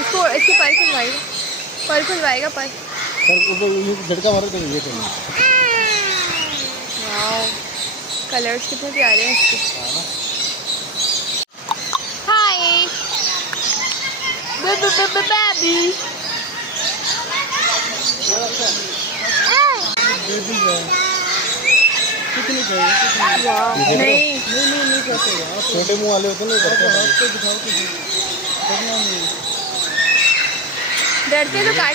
इसको इसके पर खुलवाएगा, पर खुलवाएगा पर। झटका मारो तो ये तो। वाओ, कलर्स कितने प्यारे हैं इसके। Hi baby. कितनी चाहिए? नहीं करते यार, छोटे मुंह वाले होते नहीं करते। डरते तो काट